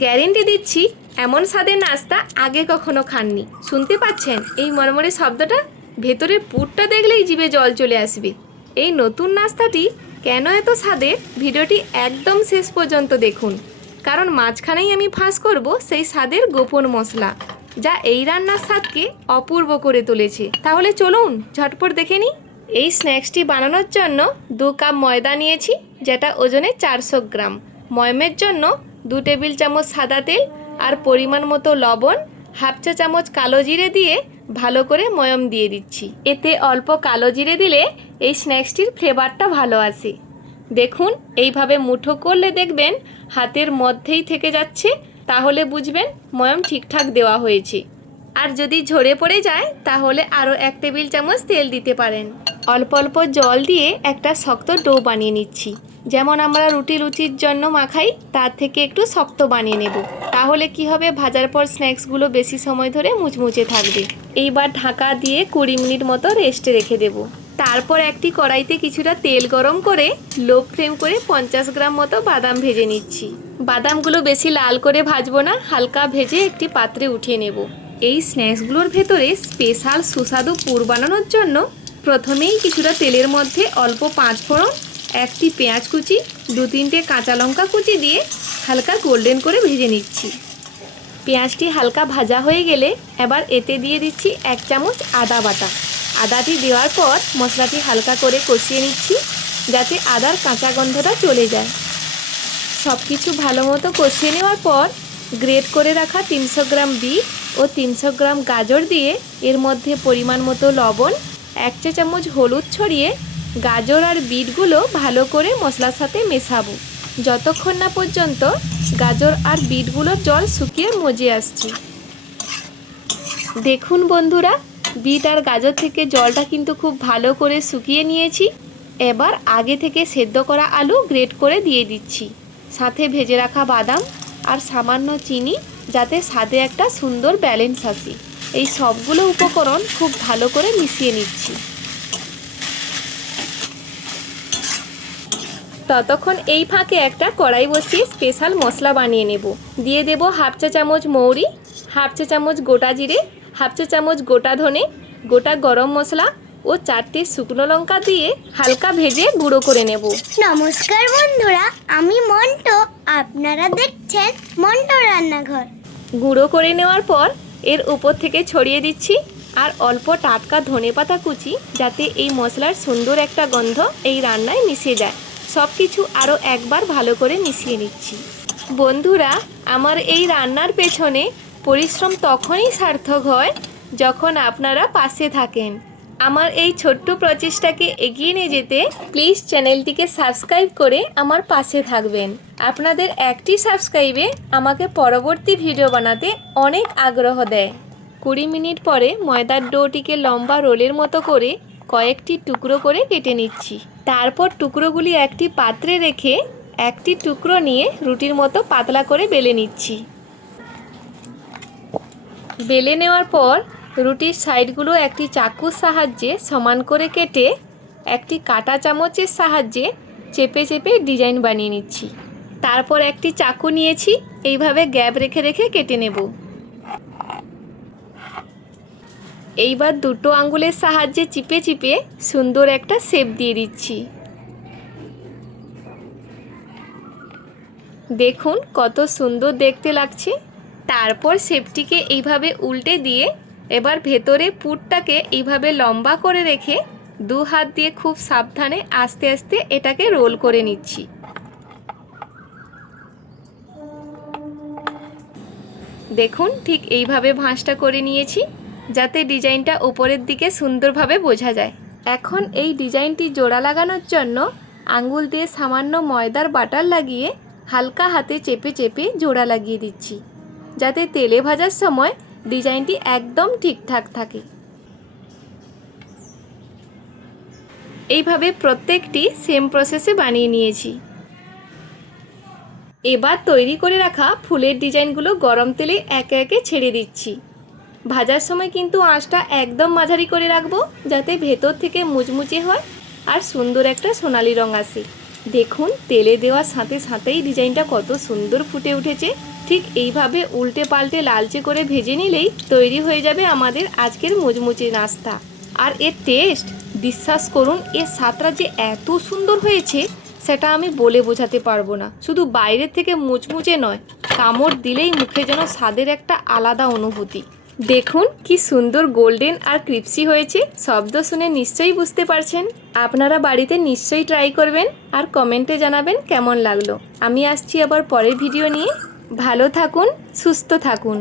Guarantee দিচ্ছি এমন স্বাদের নাস্তা আগে কখনো খাননি। শুনতে পাচ্ছেন এই মরমরে শব্দটা? ভেতরের পুরটা দেখলেই জিভে জল চলে আসবে। এই নতুন নাস্তাটি কেন এত স্বাদের, ভিডিওটি একদম শেষ পর্যন্ত দেখুন, কারণ মাঝখানেই আমি ফাঁস করব সেই স্বাদের গোপন মশলা, যা এই রান্নার স্বাদকে অপূর্ব করে তুলেছে। তাহলে চলুন ঝটপট দেখে নিই। এই স্ন্যাক্সটি বানানোর জন্য 2 কাপ ময়দা নিয়েছি, যেটা ওজনে 400 গ্রাম। ময়মের জন্য 2 টেবিল চামচ সাদা তেল আর পরিমাণ মতো লবণ, হাফ চা চামচ কালো জিরে দিয়ে ভালো করে ময়ম দিয়ে দিচ্ছি। এতে অল্প কালো জিরে দিলে এই স্ন্যাক্সটির ফ্লেভারটা ভালো আসে। দেখুন এইভাবে মুঠো করলে দেখবেন হাতের মধ্যেই থেকে যাচ্ছে, তাহলে বুঝবেন ময়ম ঠিকঠাক দেওয়া হয়েছে। আর যদি ঝরে পড়ে যায় তাহলে আরও 1 টেবিল চামচ তেল দিতে পারেন। অল্প অল্প জল দিয়ে একটা শক্ত ডো বানিয়ে নিচ্ছি, যেমন আমরা লুচির জন্য মাখাই তার থেকে একটু শক্ত বানিয়ে নেব। তাহলে কি হবে, ভাজার পর স্ন্যাক্সগুলো বেশি সময় ধরে মুচমুচে থাকবে। এইবার ঢাকা দিয়ে 20 মিনিট মতো রেস্টে রেখে দেব। তারপর একটি কড়াইতে কিছুটা তেল গরম করে লো ফ্লেম করে 50 গ্রাম মতো বাদাম ভেজে নিচ্ছি। বাদামগুলো বেশি লাল করে ভাজবো না, হালকা ভেজে একটি পাত্রে উঠিয়ে নেব। এই স্ন্যাক্সগুলোর ভেতরে স্পেশাল সুস্বাদু পুর বানানোর জন্য প্রথমেই কিছুটা তেলের মধ্যে অল্প 5 ফোড়ন, একটি পেঁয়াজ কুচি, 2-3টে কাঁচা লঙ্কা কুচি দিয়ে হালকা গোল্ডেন করে ভেজে নিচ্ছি। পেঁয়াজটি হালকা ভাজা হয়ে গেলে এবার এতে দিয়ে দিচ্ছি 1 চামচ আদা বাটা। আদাটি দেওয়ার পর মশলাটি হালকা করে কষিয়ে নিচ্ছি, যাতে আদার কাঁচা গন্ধটা চলে যায়। সব কিছু ভালো মতো কষিয়ে নেওয়ার পর গ্রেট করে রাখা 300 গ্রাম বিট ও 300 গ্রাম গাজর দিয়ে এর মধ্যে পরিমাণ মতো লবণ, 1 চা চামচ হলুদ ছড়িয়ে গাজর আর বিটগুলো ভালো করে মশলার সাথে মেশাবো, যতক্ষণ না পর্যন্ত গাজর আর বিটগুলোর জল শুকিয়ে মজে আসছে। দেখুন বন্ধুরা, বিট আর গাজর থেকে জলটা কিন্তু খুব ভালো করে শুকিয়ে নিয়েছি। এবার আগে থেকে সেদ্ধ করা আলু গ্রেট করে দিয়ে দিচ্ছি, সাথে ভেজে রাখা বাদাম আর সামান্য চিনি, যাতে স্বাদে একটা সুন্দর ব্যালেন্স আসে। এই সবগুলো উপকরণ খুব ভালো করে মিশিয়ে নিচ্ছি। ততক্ষণ এই ফাঁকে একটা কড়াই বসিয়ে স্পেশাল মশলা বানিয়ে নেব। দিয়ে দেব হাফ চা চামচ মৌরি, হাফ চা চামচ গোটা জিরে, হাফ চা চামচ গোটা ধনে, গোটা গরম মশলা ও 4টে শুকনো লঙ্কা দিয়ে হালকা ভেজে গুঁড়ো করে নেব। নমস্কার বন্ধুরা, আমি মন্টু, আপনারা দেখছেন মন্টু রান্নাঘর। গুঁড়ো করে নেওয়ার পর এর উপর থেকে ছড়িয়ে দিচ্ছি আর অল্প টাটকা ধনেপাতা কুচি, যাতে এই মশলার সুন্দর একটা গন্ধ এই রান্নায় মিশে যায়। সব কিছু আরও একবার ভালো করে মিশিয়ে নিচ্ছি। বন্ধুরা, আমার এই রান্নার পেছনে পরিশ্রম তখনই সার্থক হয় যখন আপনারা পাশে থাকেন। আমার এই ছোট্ট প্রচেষ্টাকে এগিয়ে নিয়ে যেতে প্লিজ চ্যানেলটিকে সাবস্ক্রাইব করে আমার পাশে থাকবেন। আপনাদের একটি সাবস্ক্রাইবে আমাকে পরবর্তী ভিডিও বানাতে অনেক আগ্রহ দেয়। 20 মিনিট পরে ময়দার ডোটিকে লম্বা রোলের মতো করে কয়েকটি টুকরো করে কেটে নিচ্ছি। তারপর টুকরোগুলি একটি পাত্রে রেখে একটি টুকরো নিয়ে রুটির মতো পাতলা করে বেলে নিচ্ছি। বেলে নেওয়ার পর রুটির সাইডগুলো একটি চাকুর সাহায্যে সমান করে কেটে একটি কাঁটা চামচের সাহায্যে চেপে চেপে ডিজাইন বানিয়ে নিচ্ছি। তারপর একটি চাকু নিয়েছি, এইভাবে গ্যাপ রেখে রেখে কেটে নেব। এইবার দুটো আঙ্গুলের সাহায্যে চিপে চিপে সুন্দর একটা শেপ দিয়ে দিচ্ছি। দেখুন কত সুন্দর দেখতে লাগছে। তারপর শেপটিকে এইভাবে উল্টে দিয়ে এবার ভেতরে পুরটাকে এইভাবে লম্বা করে রেখে 2 হাত দিয়ে খুব সাবধানে আস্তে আস্তে এটাকে রোল করে নিচ্ছি। দেখুন ঠিক এইভাবে ভাঁজটা করে নিয়েছি, যাতে ডিজাইনটা উপরের দিকে সুন্দরভাবে বোঝা যায়। এখন এই ডিজাইনটি জোড়া লাগানোর জন্য আঙ্গুল দিয়ে সামান্য ময়দার বাটার লাগিয়ে হালকা হাতে চেপে চেপে জোড়া লাগিয়ে দিচ্ছি, যাতে তেলে ভাজার সময় ডিজাইনটি একদম ঠিকঠাক থাকে। এইভাবে প্রত্যেকটি সেম প্রসেসে বানিয়ে নিয়েছি। এবার তৈরি করে রাখা ফুলের ডিজাইনগুলো গরম তেলে একে একে ছেড়ে দিচ্ছি। ভাজার সময় কিন্তু আঁচটা একদম মাঝারি করে রাখবো, যাতে ভেতর থেকে মুচমুচে হয় আর সুন্দর একটা সোনালি রং আসে। দেখুন তেলে দেওয়ার সাথে সাথেই ডিজাইনটা কত সুন্দর ফুটে উঠেছে। ঠিক এইভাবে উল্টে পাল্টে লালচে করে ভেজে নিলেই তৈরি হয়ে যাবে আমাদের আজকের মুচমুচে নাস্তা। আর এর টেস্ট, বিশ্বাস করুন, এর স্বাদটা যে এত সুন্দর হয়েছে সেটা আমি বলে বোঝাতে পারবো না। শুধু বাইরের থেকে মুচমুচে নয়, কামড় দিলেই মুখে যেন স্বাদের একটা আলাদা অনুভূতি। দেখুন কি সুন্দর গোল্ডেন আর ক্রিপসি হয়েছে। শব্দ শুনে নিশ্চয়ই বুঝতে পারছেন। আপনারা বাড়িতে নিশ্চয়ই ট্রাই করবেন আর কমেন্টে জানাবেন কেমন লাগলো। আমি আসছি আবার পরের ভিডিও নিয়ে। ভালো থাকুন, সুস্থ থাকুন।